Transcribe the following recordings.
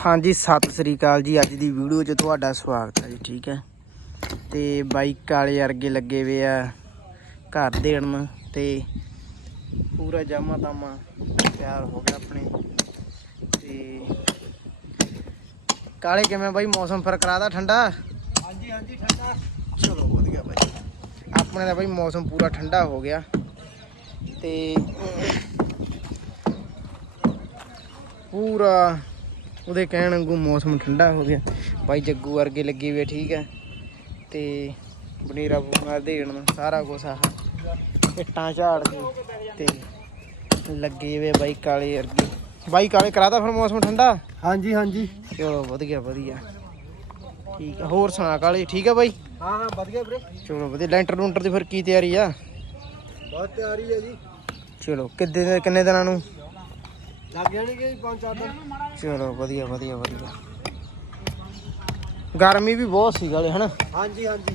ਹਾਂਜੀ ਸਤਿ ਸ੍ਰੀ ਅਕਾਲ ਜੀ। ਅੱਜ ਦੀ ਵੀਡੀਓ 'ਚ ਤੁਹਾਡਾ ਸਵਾਗਤ ਹੈ ਜੀ ਠੀਕ ਹੈ। ਤੇ ਬਾਈਕ ਕਾਲੇ ਅਰਗੇ ਲੱਗੇ ਵੇ ਆ ਘਰ ਦੇਣ ਤੇ ਪੂਰਾ ਜਾਮਾ ਤਾਮਾ ਤਿਆਰ ਹੋ ਗਿਆ ਆਪਣੇ। ਤੇ ਕਾਲੇ ਕਿਵੇਂ ਬਾਈ? ਮੌਸਮ ਫ਼ਰਕ ਰਾਦਾ ਠੰਡਾ? ਹਾਂਜੀ ਹਾਂਜੀ ਠੰਡਾ। ਚਲੋ ਵਧੀਆ ਬਾਈ। ਆਪਣੇ ਦਾ ਬਾਈ ਮੌਸਮ ਪੂਰਾ ਠੰਡਾ ਹੋ ਗਿਆ। ਤੇ ਪੂਰਾ ਉਹਦੇ ਕਹਿਣ ਵਾਂਗੂ ਮੌਸਮ ਠੰਡਾ ਹੋ ਗਿਆ। ਬਾਈ ਜੱਗੂ ਵਰਗੇ ਲੱਗੇ ਵੇ ਠੀਕ ਹੈ ਤੇ ਬਨੇਰਾ ਬੂਨਾ ਦੇਣ ਸਾਰਾ ਕੁਛ ਆਹ ਇੱਟਾਂ ਝਾੜ ਕੇ ਤੇ ਲੱਗੇ ਵੇ ਬਾਈ ਕਾਲੇ ਵਰਗੇ। ਬਾਈ ਕਾਲੇ ਕਰਾਤਾ ਫਿਰ ਮੌਸਮ ਠੰਡਾ? ਹਾਂਜੀ ਹਾਂਜੀ। ਚਲੋ ਵਧੀਆ ਵਧੀਆ। ਠੀਕ ਹੈ ਹੋਰ ਸੁਣਾ ਕਾਲੇ ਠੀਕ ਹੈ ਬਾਈ? ਹਾਂ ਹਾਂ ਵਧੀਆ ਵੀਰੇ। ਚਲੋ ਵਧੀਆ। ਲੈਂਟਰ ਲੂੰਟਰ ਦੀ ਫਿਰ ਕੀ ਤਿਆਰੀ ਆ? ਬਹੁਤ ਤਿਆਰੀ ਹੈ ਜੀ। ਚਲੋ ਕਿੱਦੇ ਕਿੰਨੇ ਦਿਨਾਂ ਨੂੰ? ਲੱਗ ਜਾਣਗੇ ਜੀ ਪੰਜ ਚਾਰ ਦਿਨ? ਚਲੋ ਵਧੀਆ ਵਧੀਆ ਵਧੀਆ। ਗਰਮੀ ਵੀ ਬਹੁਤ ਸੀ ਗਾਲੇ ਹਨਾ? ਹਾਂਜੀ ਹਾਂਜੀ।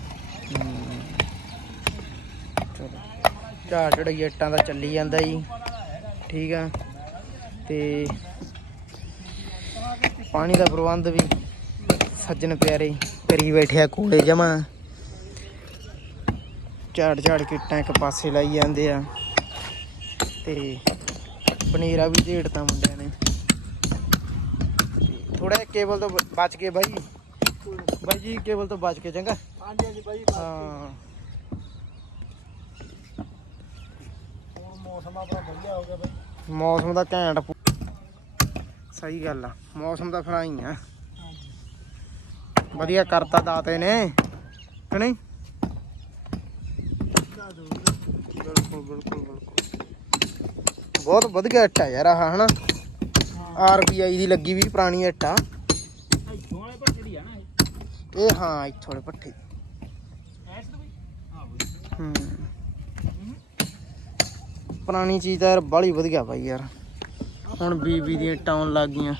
ਚਲੋ। ਝਾੜ ਇੱਟਾਂ ਦਾ ਚੱਲੀ ਜਾਂਦਾ ਜੀ ਠੀਕ ਆ। ਤੇ ਪਾਣੀ ਦਾ ਪ੍ਰਬੰਧ ਵੀ ਸੱਜਣ ਪਿਆਰੇ ਕਰੀ ਬੈਠਿਆ ਕੋਲੇ ਜਮਾ। ਝਾੜ ਝਾੜ ਕੇ ਇੱਟਾਂ ਇੱਕ ਪਾਸੇ ਲਾਈ ਜਾਂਦੇ ਆ। ਤੇ ਪਨੀਰਾ ਵੀ ਢੇੜਤਾ ਮੁੰਡਿਆਂ ਨੇ। ਥੋੜਾ ਜਿਹਾ ਕੇਬਲ ਤੋਂ ਬਚ ਕੇ ਬਾਈ। ਬਾਈ ਜੀ ਕੇਬਲ ਤੋਂ ਬਚ ਕੇ ਚੰਗਾ? ਹਾਂਜੀ ਹਾਂਜੀ ਬਾਈ ਹਾਂ। ਹੁਣ ਮੌਸਮ ਆਪਣਾ ਵਧੀਆ ਹੋ ਗਿਆ ਬਾਈ। ਮੌਸਮ ਦਾ ਘੈਂਟ ਸਹੀ ਗੱਲ ਆ ਮੌਸਮ ਦਾ ਫਰਾ ਹੀ ਆ। ਵਧੀਆ ਕਰਤਾ ਦਾਤੇ ਨੇ ਕਿ ਨਹੀਂ? ਬਿਲਕੁਲ ਬਿਲਕੁਲ ਬਿਲਕੁਲ। ਬਹੁਤ ਵਧੀਆ ਇੱਟ ਆ ਯਾਰ ਆਹ ਹਨਾ? ਆਰਬੀਆਈ ਦੀ ਲੱਗੀ ਵੀ ਪੁਰਾਣੀ ਇੱਟ ਆ। ਇੱਥੋਂ ਵਾਲੇ ਪਰ ਜਿਹੜੀ ਆ ਨਾ ਇਹ। ਹਾਂ ਇੱਥੋਂ ਦੇ ਪੱਠੇ ਐਸ ਤੋਂ ਹੂੰ। ਪੁਰਾਣੀ ਚੀਜ਼ ਤਾਂ ਯਾਰ ਬਾਲੀ ਵਧੀਆ ਬਾਈ ਯਾਰ। ਹੁਣ ਬੀਬੀ ਦੀਆਂ ਟਾਉਣ ਲੱਗ ਗਈਆਂ।